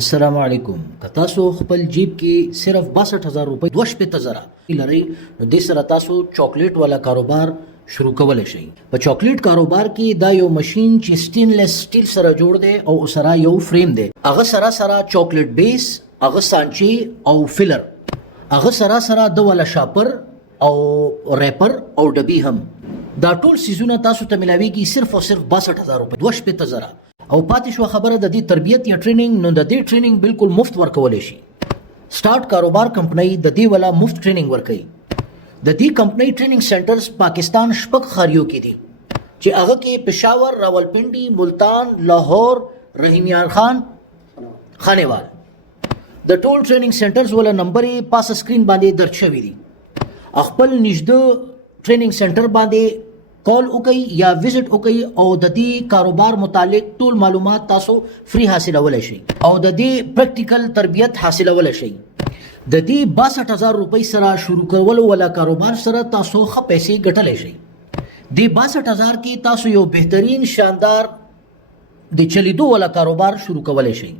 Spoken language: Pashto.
السلام علیکم که تاسو خپل جیب کې صرف 62000 روپۍ 2.5 لرئ نو د سره تاسو چاکلیټ والا کاروبار شروع کولای شئ. په چاکلیټ کاروبار کې دا یو ماشين چې سټینلیس سټیل سره جوړ دی او سره یو فریم دی. هغه سره چاکلیټ بیس، هغه سانچي او فیلر، هغه سره د والا شاپر او ریپر او ډبي هم. دا ټول سیزونه تاسو ته ملاويږي صرف او صرف 62000 روپۍ 2.5 او پاتې شو خبره د دې تربیت یا ټریننګ. نو د دې ټریننګ بالکل مفت ورکولای شي. سٹارټ کاروبار کمپنۍ د دې ولا مفت ټریننګ ورکوي. د دې کمپنۍ ټریننګ سنټرز پاکستان شپږ خاریو کې دي چې هغه کې پېښور، راولپنډي، ملتان، لاهور، رحیم یار خان، خانیوال. د ټول ټریننګ سنټرز ولا نمبر یې پاس سکرین باندې درج شوی دي. خپل نږدې ټریننګ سنټر باندې کال وکي یا وزټ وکي او د دې کاروبار متعلق ټول معلومات تاسو فری حاصلولای شئ او د دې پریکټیکل تربیت حاصلولای شئ. د دې 62000 روپۍ سره شروع کول ولا کاروبار سره تاسو ښه پیسې ګټلای شئ. د 62000 کې تاسو یو بهترین شاندار د چلیدو ولا کاروبار شروع کولای شئ.